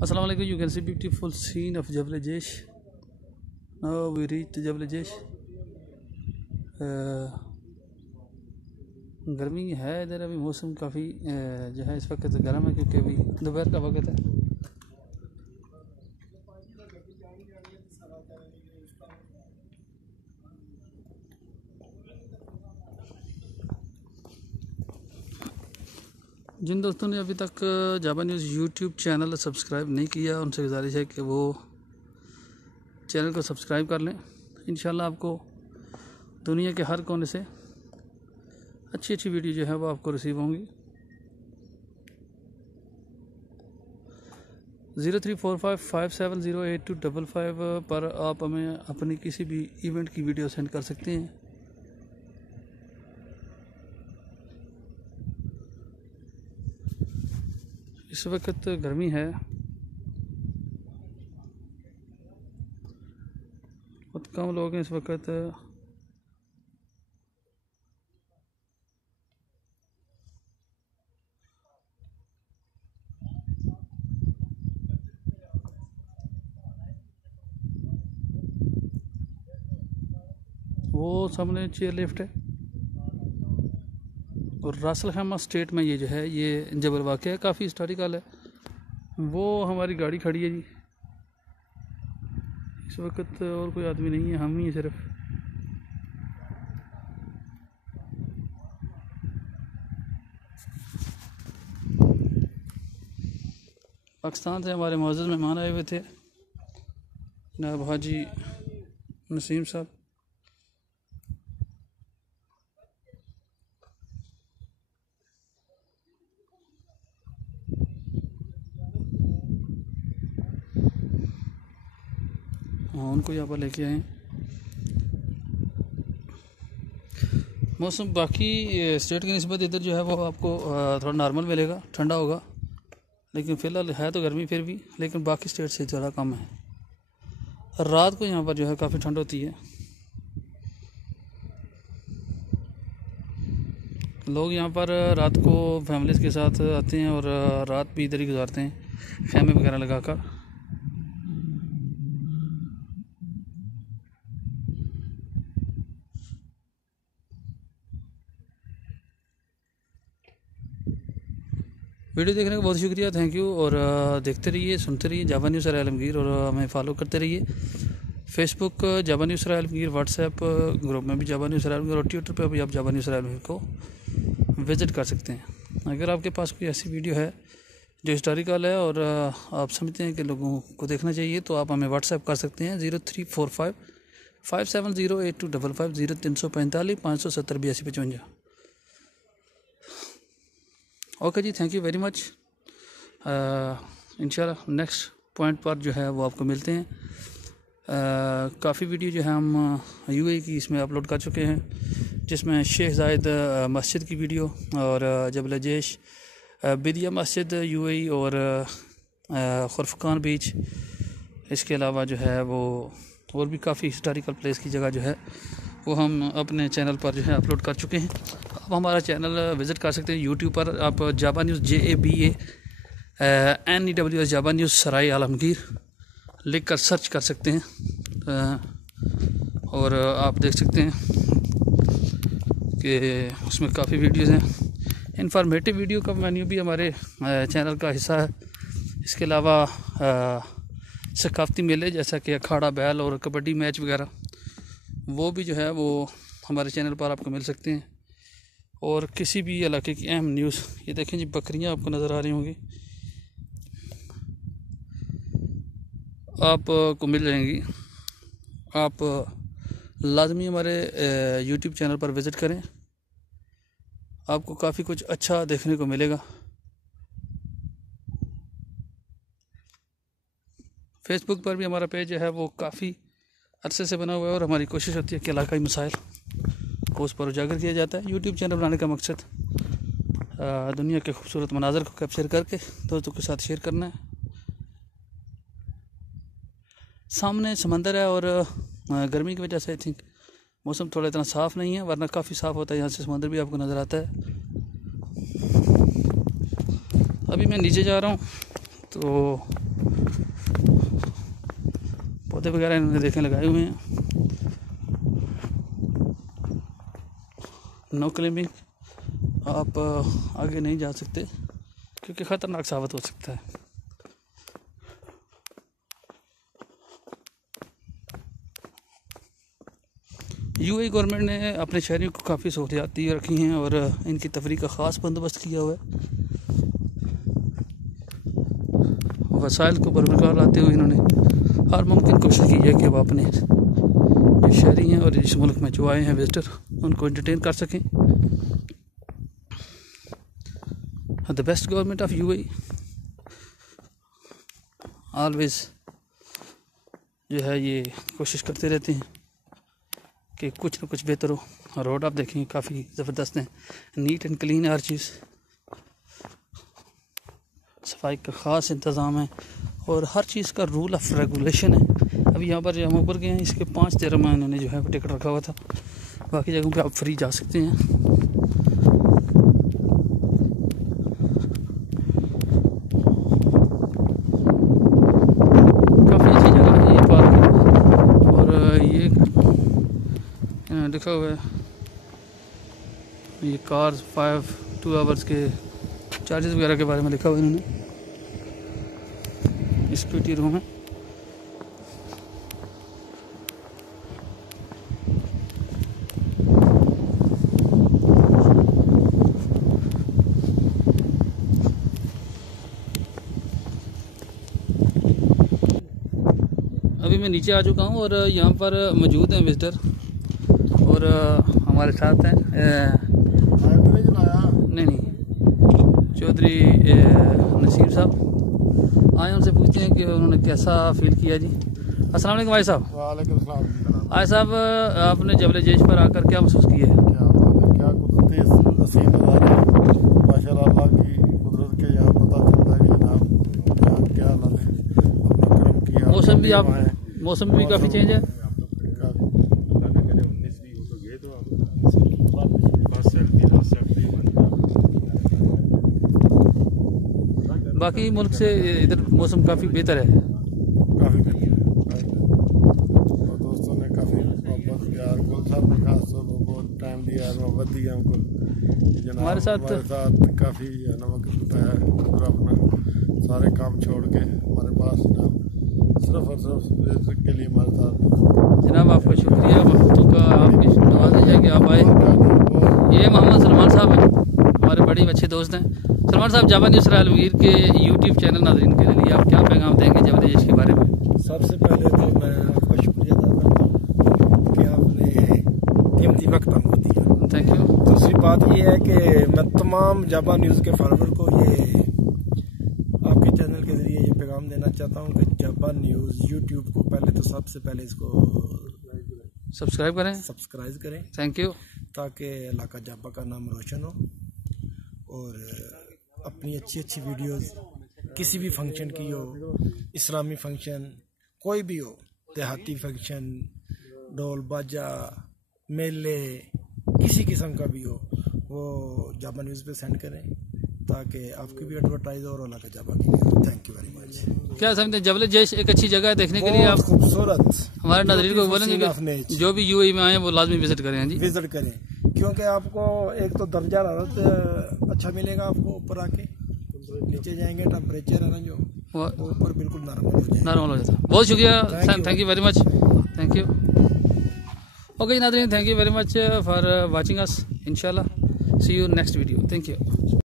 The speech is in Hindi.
Assalamu alaikum. You can see beautiful scene of Jabal Jesh. Now we reached Jabal Jesh. गर्मी है इधर, अभी मौसम काफ़ी जो है इस वक्त गर्म है क्योंकि अभी दोपहर का वक्त है। जिन दोस्तों ने अभी तक जावा न्यूज़ यूट्यूब चैनल सब्सक्राइब नहीं किया उनसे गुजारिश है कि वो चैनल को सब्सक्राइब कर लें। इंशाल्लाह आपको दुनिया के हर कोने से अच्छी अच्छी वीडियो जो है वो आपको रिसीव होंगी। 0345570825 पर आप हमें अपनी किसी भी इवेंट की वीडियो सेंड कर सकते हैं। इस वक्त गर्मी है, बहुत कम लोग हैं इस वक्त। वो सामने चेयर लिफ्ट है और रासल खैमा स्टेट में ये जो है ये जबल वाक़या है, काफ़ी हिस्टोरिकल है। वो हमारी गाड़ी खड़ी है जी इस वक्त, और कोई आदमी नहीं है, हम ही हैं सिर्फ। पाकिस्तान से हमारे मुअज़्ज़ज़ मेहमान आए हुए थे, जनाब हाजी नसीम साहब। हाँ, उनको यहाँ पर लेके आए। मौसम बाकी स्टेट की निस्बत इधर जो है वो आपको थोड़ा नॉर्मल मिलेगा, ठंडा होगा, लेकिन फ़िलहाल है तो गर्मी फिर भी, लेकिन बाकी स्टेट से ज़्यादा कम है। रात को यहाँ पर जो है काफ़ी ठंड होती है। लोग यहाँ पर रात को फैमिलीज़ के साथ आते हैं और रात भी इधर ही गुजारते हैं खैमे वगैरह लगाकर। वीडियो देखने का बहुत शुक्रिया, थैंक यू। और देखते रहिए, सुनते रहिए जावा न्यूज़ सराय आलमगीर, और हमें फॉलो करते रहिए। फेसबुक जावा न्यूज़ सराय आलमगीर, व्हाट्सएप ग्रुप में भी जावा न्यूज़ सराय आलमगीर, और ट्विटर पर भी आप जावा न्यूज़ सराय आलमगीर को विज़िट कर सकते हैं। अगर आपके पास कोई ऐसी वीडियो है जो हिस्टोरिकल है और आप समझते हैं कि लोगों को देखना चाहिए, तो आप हमें व्हाट्सएप कर सकते हैं 0345570825 0345 570 8255। ओके जी, थैंक यू वेरी मच। इंशाल्लाह नेक्स्ट पॉइंट पर जो है वो आपको मिलते हैं। काफ़ी वीडियो जो है हम यूएई की इसमें अपलोड कर चुके हैं, जिसमें शेख जायद मस्जिद की वीडियो और जबल जेश, बिदिया मस्जिद यूएई और खुरफकान बीच, इसके अलावा जो है वो और भी काफ़ी हिस्टोरिकल प्लेस की जगह जो है वो हम अपने चैनल पर जो है अपलोड कर चुके हैं। आप हमारा चैनल विज़िट कर सकते हैं यूट्यूब पर। आप जावा न्यूज़ JABANEWS जावा न्यूज़ सराय आलमगीर लिख कर सर्च कर सकते हैं, और आप देख सकते हैं कि उसमें काफ़ी वीडियोज़ हैं। इन्फॉर्मेटिव वीडियो का मेन्यू भी हमारे चैनल का हिस्सा है। इसके अलावा सकाफ़ती मेले जैसा कि अखाड़ा बैल और कबड्डी मैच वगैरह, वो भी जो है वो हमारे चैनल पर आपको मिल सकते हैं। और किसी भी इलाके की अहम न्यूज़, ये देखें जी बकरियां आपको नज़र आ रही होंगी, आपको मिल जाएंगी। आप लाजमी हमारे यूट्यूब चैनल पर विज़िट करें, आपको काफ़ी कुछ अच्छा देखने को मिलेगा। फेसबुक पर भी हमारा पेज जो है वो काफ़ी अरसे से बना हुआ है, और हमारी कोशिश होती है कि इलाकाई मसाइल को उस पर उजागर किया जाता है। यूट्यूब चैनल बनाने का मकसद दुनिया के खूबसूरत मनाज़र को कैप्चर करके दोस्तों के साथ शेयर करना है। सामने समंदर है और गर्मी की वजह से आई थिंक मौसम थोड़ा इतना साफ़ नहीं है, वरना काफ़ी साफ़ होता है। यहाँ से समंदर भी आपको नज़र आता है। अभी मैं नीचे जा रहा हूँ तो पौधे वगैरह इन्होंने देखें लगाए हुए हैं। नो क्लाइंबिंग, आप आगे नहीं जा सकते क्योंकि ख़तरनाक साबित हो सकता है। यूएई गवर्नमेंट ने अपने शहरियों को काफ़ी सहूलियात दी रखी हैं और इनकी तफरीह का ख़ास बंदोबस्त किया हुआ है। वसाइल को बरकरार लाते हुए इन्होंने हर मुमकिन कोशिश की है कि वह अपने जो शहरी हैं और इस मुल्क में जो आए हैं विजिटर, उनको एंटरटेन कर सकें। The best government of UAE always जो है ये कोशिश करते रहते हैं कि कुछ न कुछ बेहतर हो। रोड आप देखेंगे काफ़ी ज़बरदस्त हैं, नीट एंड क्लीन हर चीज़, सफाई का ख़ास इंतज़ाम है और हर चीज़ का रूल ऑफ रेगुलेशन है। अभी यहाँ पर हम ऊपर गए हैं, इसके 5 दिरहम में इन्होंने जो है टिकट रखा हुआ था, बाकी जगहों पे आप फ्री जा सकते हैं। काफ़ी अच्छी जगह है ये पार्क, और ये लिखा हुआ है ये कार 2 आवर्स के चार्जेस वगैरह के बारे में लिखा हुआ है इन्होंने। इस पीटी रूम है। अभी मैं नीचे आ चुका हूँ और यहाँ पर मौजूद हैं विजिटर और हमारे साथ हैं नहीं चौधरी नसीम साहब। आए उनसे पूछते हैं कि उन्होंने कैसा फील किया जी। अस्सलाम वालेकुम भाई साहब। वालेकुम सलाम। भाई साहब, आपने जबल जेश पर आकर क्या महसूस किया है? क्या कुदरती हसीन नज़ारे माशाअल्लाह की कुदरत के यहाँ पता चलता है कि जनाब यहाँ क्या अल्लाह ने अपना करम किया। मौसम भी काफ़ी चेंज है। बाकी मुल्क से इधर मौसम काफ़ी बेहतर है। काफ़ी बेहतर है और दोस्तों ने काफ़ी मोहब्बत किया, गुल साहब ने खास तौर पर बहुत टाइम दिया, मोहब्बत दी हमको। हमारे साथ काफ़ी वक्त बिताया और अपना सारे काम छोड़ के हमारे पास सिर्फ और सिर्फ के लिए हमारे साथ। जनाब आपका शुक्रिया, वक्तों का आपकी नवाज़ है कि आप आए। ये मोहम्मद सलमान साहब हैं, हमारे बड़े अच्छे दोस्त हैं। सलमान साहब, जावा न्यूज़ रालवीर के यूट्यूब चैनल नाज़रीन के लिए आप क्या पैगाम देंगे जबल जेश के बारे में? सबसे पहले तो मैं आपका शुक्रिया अदा करता हूँ कि आपने कीमती वक्त हमको दिया। Thank you. दूसरी बात ये है कि मैं तमाम जावा न्यूज़ के फॉलोअर को ये आपके चैनल के ज़रिए ये पैगाम देना चाहता हूँ कि जावा न्यूज़ यूट्यूब को पहले तो सबसे पहले इसको सब्सक्राइब करें। Thank you. ताकि इलाका जावा का नाम रोशन हो और अपनी अच्छी वीडियोस किसी भी फंक्शन की हो, इस्लामी फंक्शन कोई भी हो, देहाती फंक्शन, ढोल बाजा, मेले, किसी किस्म का भी हो, वो जावा न्यूज़ पे सेंड करें ताकि आपकी भी एडवर्टाइज और इलाका जावा की। Thank you very much. क्या समझते हैं जबल जेश एक अच्छी जगह है देखने के लिए? आप खूबसूरत हमारे नाज़रीन को बोलेंगे कि जो भी यूएई में आए वो लाजमी विजिट करें। जी विजिट करें, क्योंकि आपको एक तो दर्जा हरारत अच्छा मिलेगा, आपको ऊपर आके नीचे जाएंगे टेम्परेचर है ना जो ऊपर बिल्कुल नॉर्मल हो जाता है। बहुत शुक्रिया, thank you very much. Thank you. Okay नाज़रीन, thank you very much for watching us. इंशाल्लाह see you next video. Thank you.